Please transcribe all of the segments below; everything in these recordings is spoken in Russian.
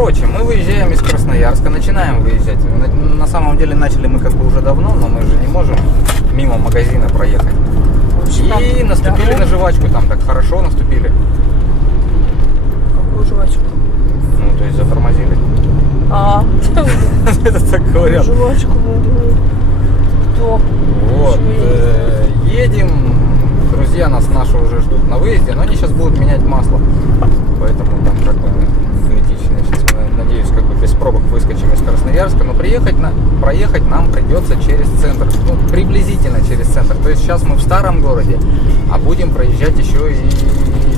Короче, мы выезжаем из Красноярска, начинаем выезжать. На самом деле начали мы как бы уже давно, но мы же не можем мимо магазина проехать. И наступили на жвачку, там так хорошо наступили. Какую жвачку? Ну, то есть затормозили. Это так говорят. Жвачку. Вот, едем. Друзья нас наши уже ждут на выезде, но они сейчас будут менять масло. Поэтому там как бы критично. Сейчас мы, надеюсь, как бы без пробок выскочим из Красноярска. Но проехать нам придется через центр. Ну, приблизительно через центр. То есть сейчас мы в старом городе, а будем проезжать еще и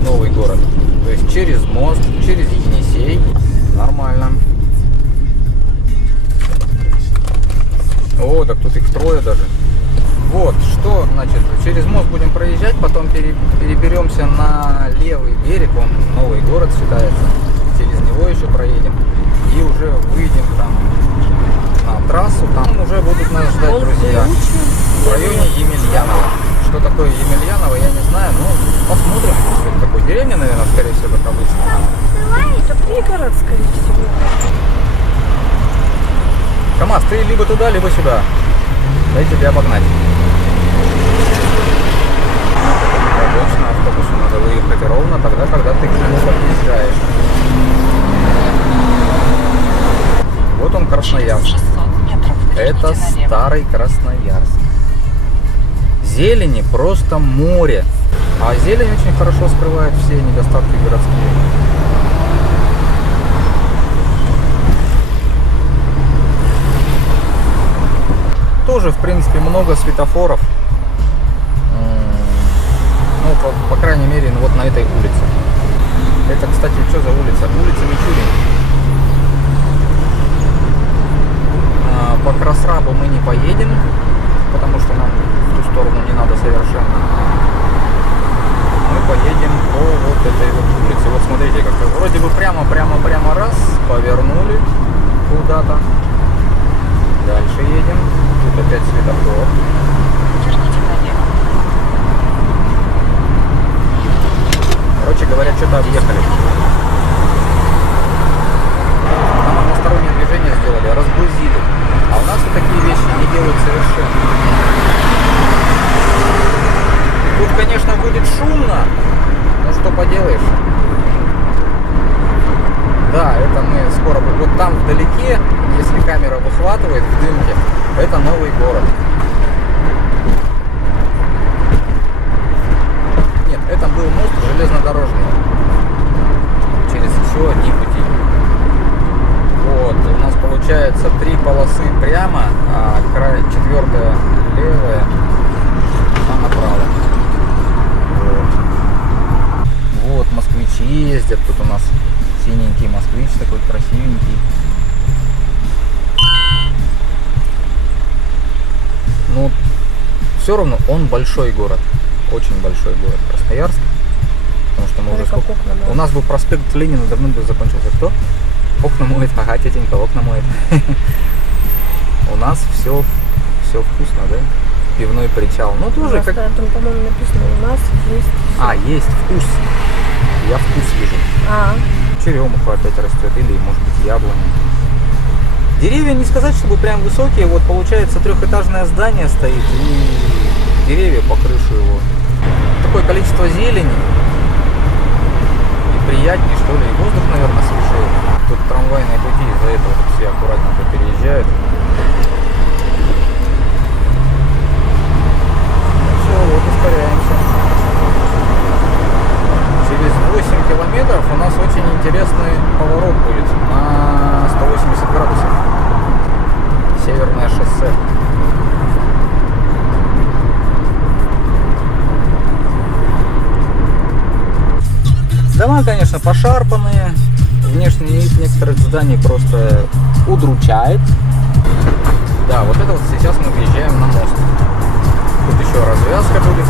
новый город. То есть через мост, через Енисей. Нормально. О, так тут их трое даже. Вот, что, значит, через мост будем проезжать, потом переберемся на левый берег, он новый город считается, через него еще проедем, и уже выйдем там на трассу, там уже будут нас ждать друзья в районе Емельянова. Что такое Емельяново, я не знаю, но посмотрим, что это такое. Деревня, наверное, скорее всего, как обычно. Это пригород, скорее всего. КамАЗ, ты либо туда, либо сюда. Дай тебе обогнать. Обычно автобусу надо выехать ровно тогда, когда ты к нему подъезжаешь. Вот он, Красноярск. Это старый Красноярск. Зелени просто море. А зелень очень хорошо скрывает все недостатки городские. Тоже, в принципе, много светофоров. Ну, по крайней мере, вот на этой улице. Это, кстати, что за улица? Улица Мичурин. По Красрабу мы не поедем, потому что нам в ту сторону не надо совершенно. Мы поедем по вот этой вот улице. Вот смотрите, как вроде бы прямо раз, повернули куда-то. Дальше едем. Тут опять светофор. Короче говоря, что-то объехали. Нам одностороннее движение сделали, разгрузили. А у нас вот такие вещи не делают совершенно. Тут, конечно, будет шумно, но что поделаешь. Да, это мы скоро будем. Вот там вдалеке, если камера выхватывает в дымке, это новый город. Нет, это был мост железнодорожный. Через еще одни пути. Вот, у нас получается 3 полосы прямо, а край 4-я левая, а направо. Вот, москвичи ездят, тут у нас синенький москвич такой красивенький. Ну, все равно он большой город. Очень большой город Красноярск. Потому что мы уже сколько... У нас бы проспект Ленина давно бы закончился. Кто? Окна моет. Ага, тетенька окна моет. У нас все вкусно, да? Пивной причал. Ну, тоже как... Там, по-моему, написано, у нас есть... есть вкус. Я вкус вижу. Черемуха опять растет, или может быть яблони. Деревья не сказать, чтобы прям высокие. Вот получается 3-этажное здание стоит и деревья по крышу его. Такое количество зелени. И приятнее, что ли. И воздух, наверное, свежее. Тут трамвайные пути, из-за этого тут все аккуратненько переезжают. Все, вот ускоряемся. Через 8 километров у нас очень интересный поворот будет на 180 градусов. Северное шоссе. Дома, конечно, пошарпанные. Внешний вид некоторых зданий просто удручает. Да, вот это вот сейчас мы въезжаем на мост. Тут еще развязка будет.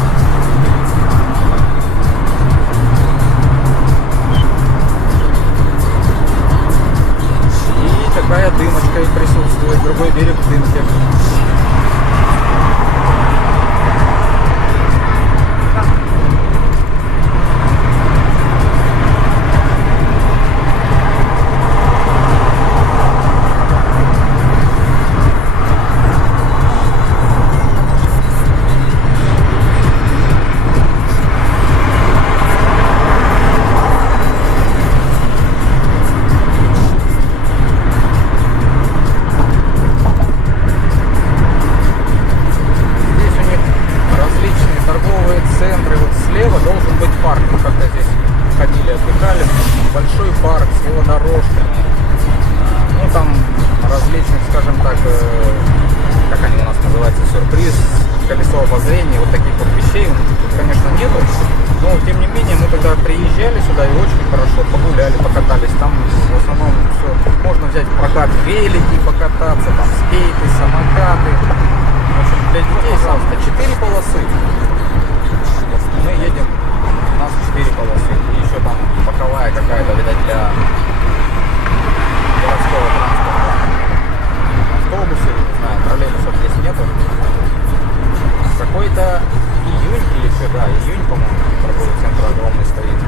И такая дымочка присутствует. Другой берег в дымке. обозрения вот таких вот вещей, тут, конечно, нету. Но, тем не менее, мы тогда приезжали сюда и очень хорошо погуляли, покатались. Там в основном все можно взять в прокат велики, покататься, там скейты, самокаты. В общем, для детей, пожалуйста, 4 полосы. Мы едем, у нас 4 полосы. И еще там боковая какая-то, видать, для городского транспорта. Автобусы, не знаю, троллейбусов здесь нету. Какой-то июнь или что, да, июнь, по-моему, торговый центр огромный стоит.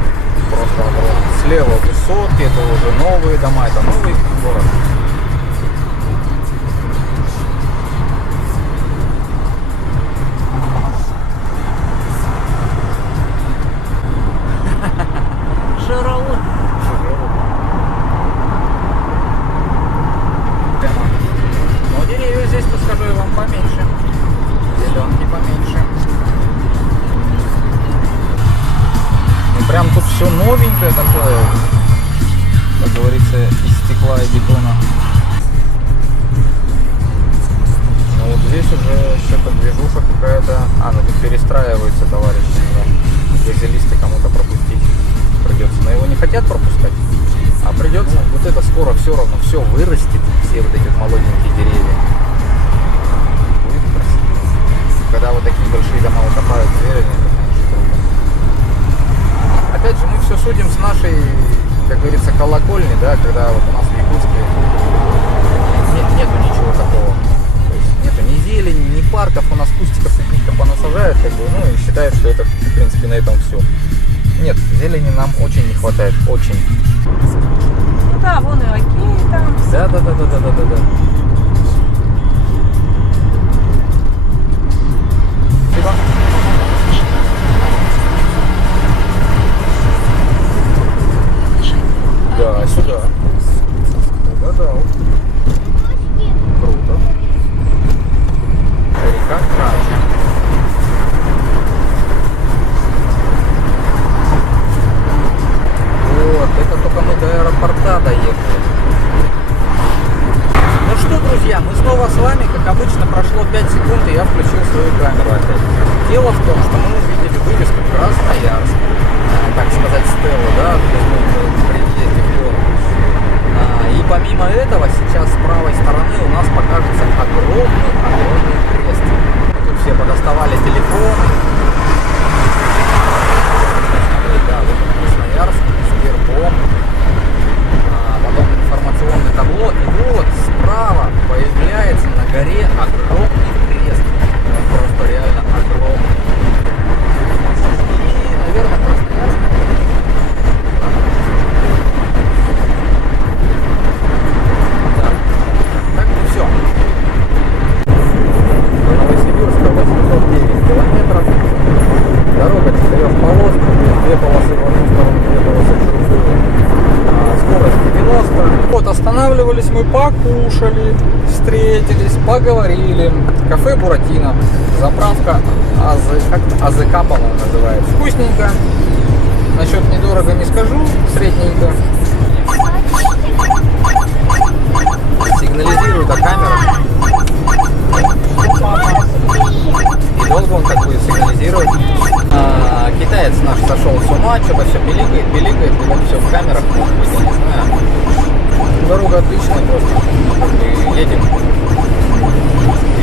Просто огромный. Слева высотки, это уже новые дома, это новый город. Шараун. Но деревья здесь-то, скажу я вам, поменьше. Зеленки поменьше. Ну, прям тут все новенькое такое, как говорится, из стекла и бетона. Ну вот здесь уже что-то движуха какая-то. Ну тут перестраивается, товарищи. Газелисты кому-то пропустить придется. Но его не хотят пропускать. А придется. Вот это скоро все равно все вырастет. Все вот эти молоденькие деревья. Будет красиво. Когда вот такие большие дома утопают в зелени, это, конечно, круто. Опять же, мы все судим с нашей, как говорится, колокольни, да, когда вот у нас в Якутске нету ничего такого. То есть нету ни зелени, ни парков, у нас кустиков каких-то понасажают, как бы, ну и считают, что это, в принципе, на этом все. Нет, зелени нам очень не хватает, очень. Ну да, вон и окей там. Да. Спасибо. Да, сюда. Угадал. Круто. Река Крача. Вот, это только мы до аэропорта доехали. Ну что, друзья, мы снова с вами. Как обычно, прошло 5 секунд, и я включил свою камеру опять. Дело в том, что мы увидели вывеску Красноярск. Так сказать, стелу, да, при въезде в город. И помимо этого, сейчас с правой стороны у нас покажется огромный крест. Тут все подоставали телефоны. Да, вот Красноярск, Сбербом. Потом информационное табло. И вот справа появляется на горе огромный крест. Он просто реально огромный. И, наверное, Красноярск. Да. Так, ну все. До Новосибирска 809 километров. Дорога 4 полос, 2 полосы в одну сторону, 2 полосы в другую. Скорость 90. Вот, останавливались мы, покушали, встретились, поговорили. Кафе Буратино. Заправка АЗК, по-моему, называется. Вкусненько. Насчет недорого не скажу, средненько. Сигнализирует камера. И долго он так будет сигнализировать. Китаец наш сошел с ума, что-то все пиликает, вот все в камерах, может быть, я не знаю. Дорога отличная просто. Едем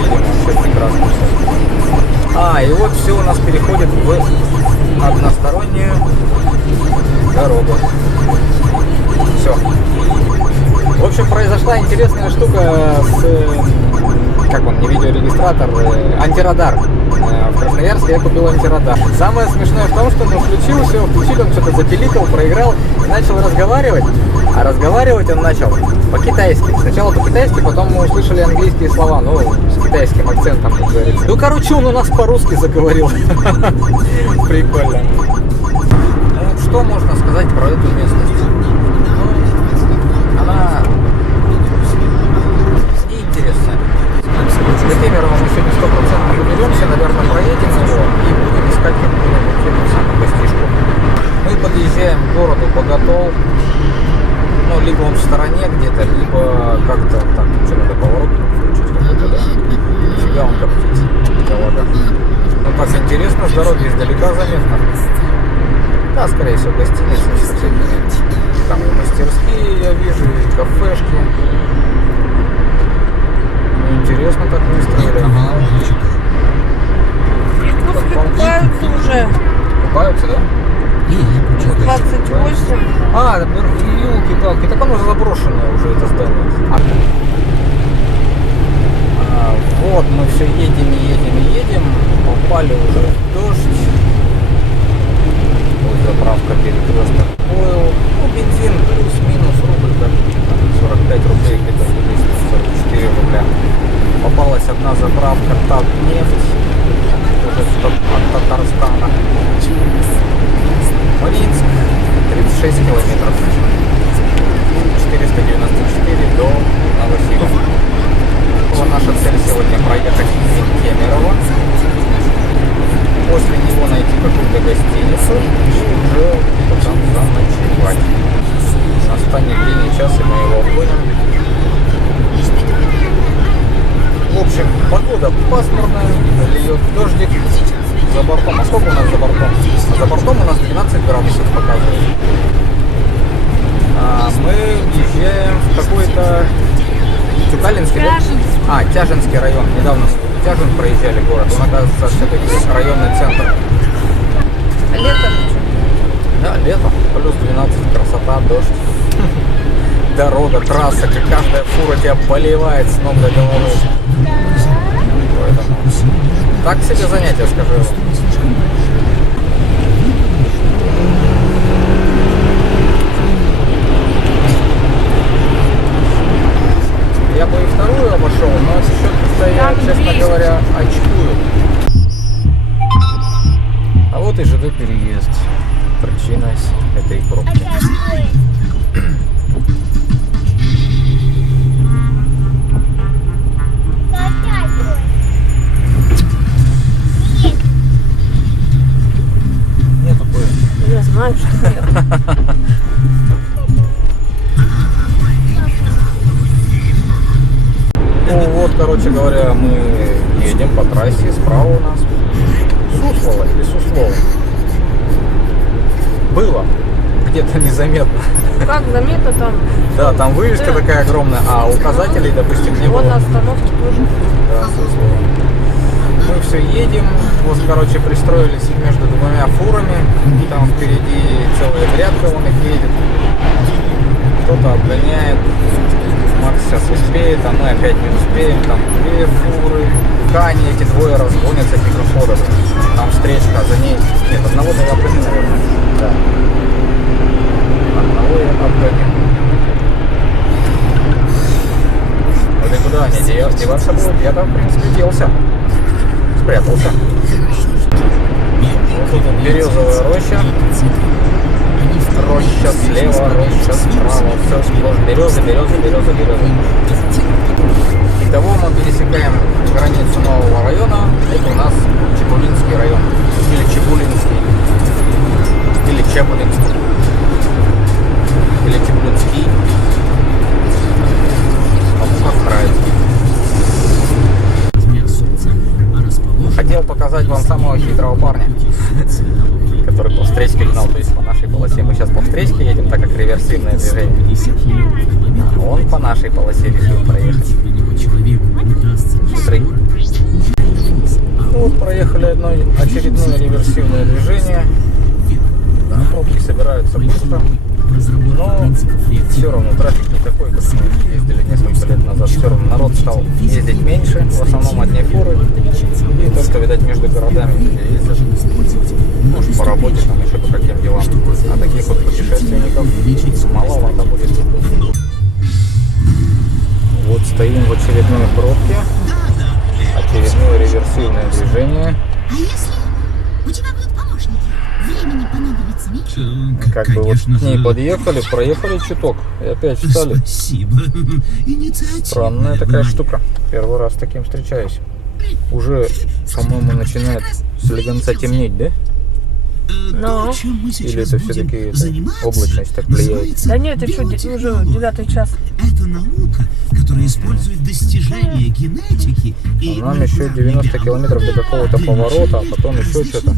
вообще прекрасно все. И вот все у нас переходит в одностороннюю дорогу. Все. В общем, произошла интересная штука с, как он, не видеорегистратор, антирадар. В Красноярске я купил антирадар. Самое смешное в том, что он включил, он что-то запиликал, проиграл и начал разговаривать. А разговаривать он начал по-китайски. Сначала по-китайски, потом мы услышали английские слова, ну, с китайским акцентом, как говорится. Ну, короче, он у нас по-русски заговорил. Прикольно. Ну, что можно сказать про эту местность? Она неинтересная. До Кемерово мы сегодня 100% доберемся, наверное, проедем его и будем искать какую-нибудь эту самую гостишку. Мы подъезжаем к городу Боготол. Ну, либо он в стороне где-то, либо как-то так, что надо поворот включить какой-то, да? Нифига он коптится, бедолага. Да, скорее всего, гостиницы с всякими. Там и мастерские, я вижу, и кафешки. Ну, интересно так выстроили. Ага. Купаются уже. Купаются, да? 28. А, елки-палки, так оно заброшенное уже, это здание. Вот мы все едем. Попали уже в дождь. Вот заправка перекресток Ойл. Ну, бензин плюс-минус рубль, как 45 рублей, где-то 44 рубля. Попалась одна заправка Татнефть, уже от Татарстана. Мариинск, 36 километров. 494 до Новосиба. Наша цель сегодня проехать из Кемерово. После него найти какую-то гостиницу и уже там заночевать. Настанет день и час, и мы его обгоним. В общем, погода пасмурная, льет дождик. За бортом. А сколько у нас за бортом? За бортом у нас 12 градусов показывает. Мы въезжаем в какой-то Тюкалинский, да? Тяжинский район. Недавно в Тяжин проезжали город. Он, оказывается, все-таки районный центр. Лето. Да, лето. Плюс 12, красота, дождь. Дорога, трасса, как каждая фура тебя поливает с ног до головы. Поэтому так себе занятие, скажу я вам. Я бы и вторую обошел, но что-то я, честно говоря, очкую. А вот и ЖД переезд. Причина этой пробки. Нету поезда. Я знаю, что нет. Ну вот, короче говоря, мы едем по трассе, справа у нас Суслово или Суслово. Было где-то незаметно. Как заметно там? Да, там вывеска такая огромная, а указателей, допустим, не было. Вот на остановке тоже. Да, Суслово. Мы все едем, вот, короче, пристроились между двумя фурами, там впереди целая грядка, он их едет. Кто-то обгоняет. Макс сейчас успеет, а мы опять не успеем. Там две фуры. Кани, эти двое разгонятся с микроходов. Там встречка, а за ней... Нет, одного-то я обгоню, наверное. Да. Одного я обгоню. Вот и куда они деваться будут? Я там, в принципе, делся. Спрятался. Вот тут березовая роща. Роща слева, роща справа. Все сплошь березы. Итого мы пересекаем границу нового района. Это у нас Чебулинский район. Или Чебулинский. Или Чебулинский. Или Чебулинский. Австралийский. Хотел показать вам самого хитрого парня, который по встречке гнал, то есть по нашей полосе. Мы сейчас по встречке едем, так как реверсивное движение. А он по нашей полосе решил проехать. Смотри. Вот проехали очередное реверсивное движение. Да, пробки собираются быстро. Но все равно трафик не такой, как мы ездили несколько лет назад. Все равно народ стал ездить меньше, в основном одни фуры. И то, что, видать, между городами ездят. Может, по работе, там еще по каким делам. А таких вот путешественников маловато будет. Вот стоим в очередной пробке. Очередное реверсивное движение. А если у тебя будут помощники? Времени понадобится меньше. Как бы вот к ней подъехали, проехали чуток и опять встали. Спасибо. Странная такая штука. Первый раз с таким встречаюсь. Уже, по-моему, начинает слегонца темнеть, да? Ну. Или это все-таки облачность так влияет? Да нет, ты что, уже 9 час. Это наука, которая который использует достижения генетики и Нам еще 90 километров до какого-то поворота, а потом еще что-то.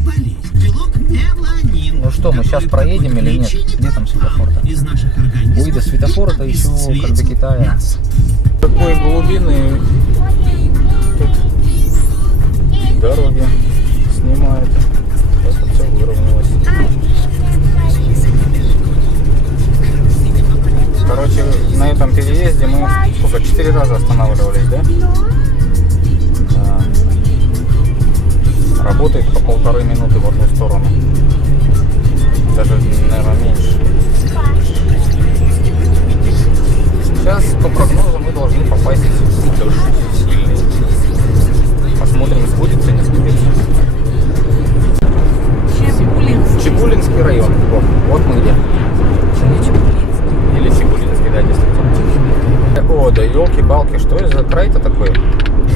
Ну что, мы сейчас проедем или нет? Где там светофор-то? Ой, до светофора-то еще как до Китая. Такой глубины тут дороги снимают. Сейчас вот все выровнялось. Короче, на этом переезде мы сколько, 4 раза останавливались, да? Да. Работает по 1,5 минуты в одну сторону. Даже, наверное, меньше. Сейчас по прогнозу мы должны попасть в дождь сильный. Посмотрим, сбудется, не сбудется. Чебулинский район. Вот мы где. Или Чебулинский, да, действительно. О, да елки-палки, что это за край-то такой?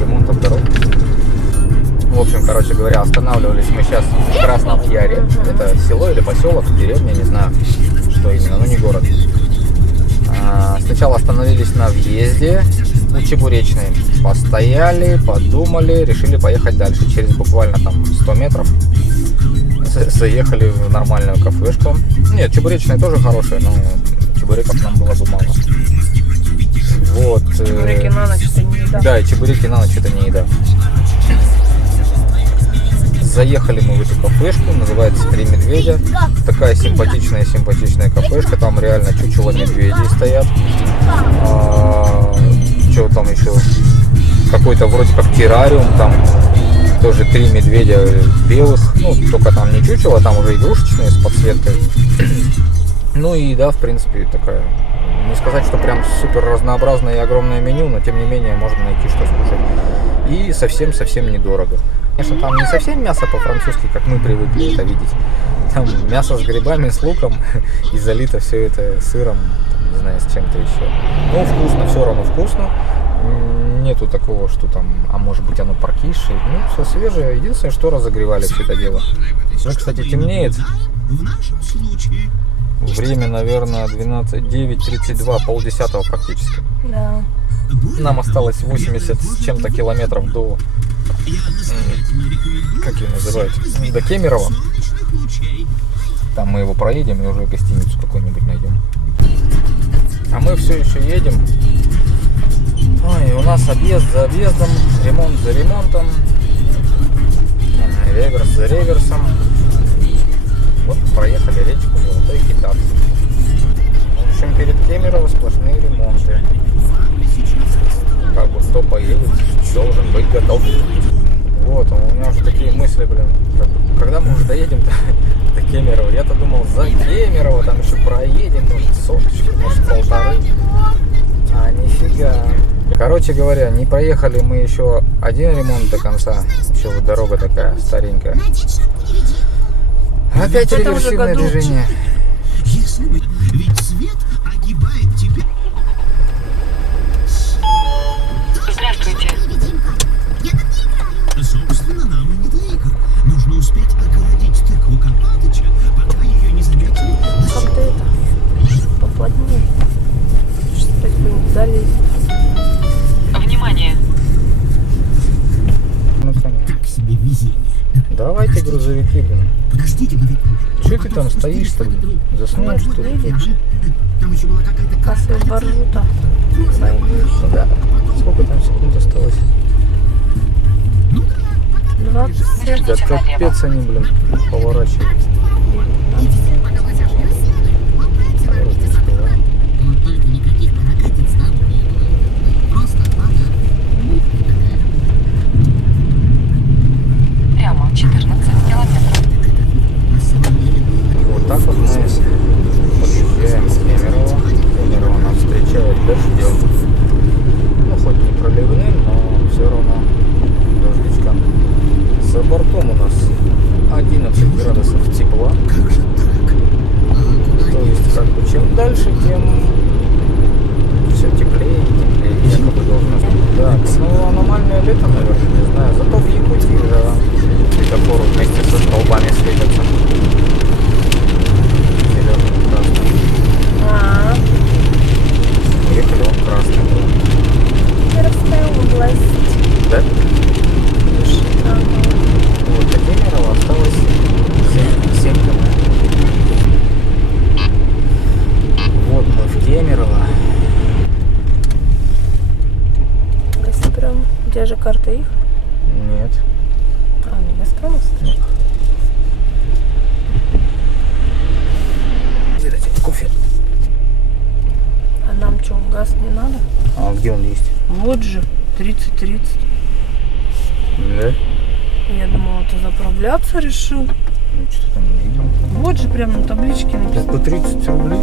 Ремонтом дорог. В общем, короче говоря, останавливались мы сейчас в Красном Яре. Это село или поселок, деревня, не знаю, что именно, но не город. Сначала остановились на въезде у Чебуречной. Постояли, подумали, решили поехать дальше. Через буквально там 100 метров заехали в нормальную кафешку. Нет, Чебуречная тоже хорошая, но чебуреков нам было бы мало. Вот. Чебуреки на ночь это не еда. Да, и чебуреки на ночь это не еда. Заехали мы в эту кафешку, называется «Три медведя». Такая симпатичная кафешка, там реально чучело медведей стоят. Что там еще? Какой-то вроде как террариум, там тоже 3 медведя белых. Ну, только там не чучело, там уже игрушечные с подсветкой. Ну и да, в принципе, такая, не сказать, что прям супер разнообразное и огромное меню, но тем не менее можно найти что скушать. И совсем недорого. Конечно, там не совсем мясо по-французски, как мы привыкли это видеть. Там мясо с грибами, с луком и залито все это сыром, там, не знаю, с чем-то еще. Ну, вкусно, все равно вкусно. Нету такого, что там, а может быть оно прокисшее. Ну, все свежее. Единственное, что разогревали все это дело. Уже, кстати, темнеет. Время, наверное, 9:32, 9:30 практически. Да. Нам осталось 80 с чем-то километров до, как ее называют, до Кемерово. Там мы его проедем и уже гостиницу какую-нибудь найдем. А мы все еще едем. Ой, у нас объезд за объездом, ремонт за ремонтом, реверс за реверсом. Вот проехали речку Золотой Китар. В общем, перед Кемерово сплошные ремонты. Как бы кто поедет, должен быть готов. Вот, у меня уже такие мысли, блин, когда мы уже доедем до Кемерово? Я-то думал, за Кемерово там еще проедем, может, соточку, может, 1,5. А нифига. Короче говоря, не проехали мы еще один ремонт до конца. Еще вот дорога такая старенькая. Опять реверсивное движение. Ведь свет огибает тебя. Здравствуйте. Собственно, нам и не двигай. Нужно успеть огородить тыкву Копатыча, пока ее не заметили. Как-то это поплотнее. Что-то не залезть. Внимание. Ну, понятно. Так себе везение. Давайте, грузовики, блин. Подождите, но ведь... Че ты там стоишь-то, блин? Заснул, что ли? Там еще была какая-то Касса из Баржута. Да. Сколько там секунд осталось? 27. Да капец они, блин, поворачивают. Вот только никаких каракатиц там не было. Просто вода. Прямо 14 километров. Вот так вот мы подъезжаем к Кемерово. Кемерово нас встречает дождем. Ну, хоть не проливным, но все равно дождичка. За бортом у нас 11 градусов тепла. То есть, как бы, чем дальше, тем все теплее и теплее, якобы должно быть. Да, ну, аномальное лето, наверное, не знаю. Зато в Якутии жара. Светофоры вместе со столбами светятся. Зеленый и красный. Уехали, он красный был. же карта их? Нет. А, не Газпромовская? Видите, кофе. А нам что, газ не надо? А где он есть? Вот же, 30-30. Да? Я думала, ты заправляться решил. Ну, что-то там не видел. Вот же прям на табличке Тут написано. по 30 рублей.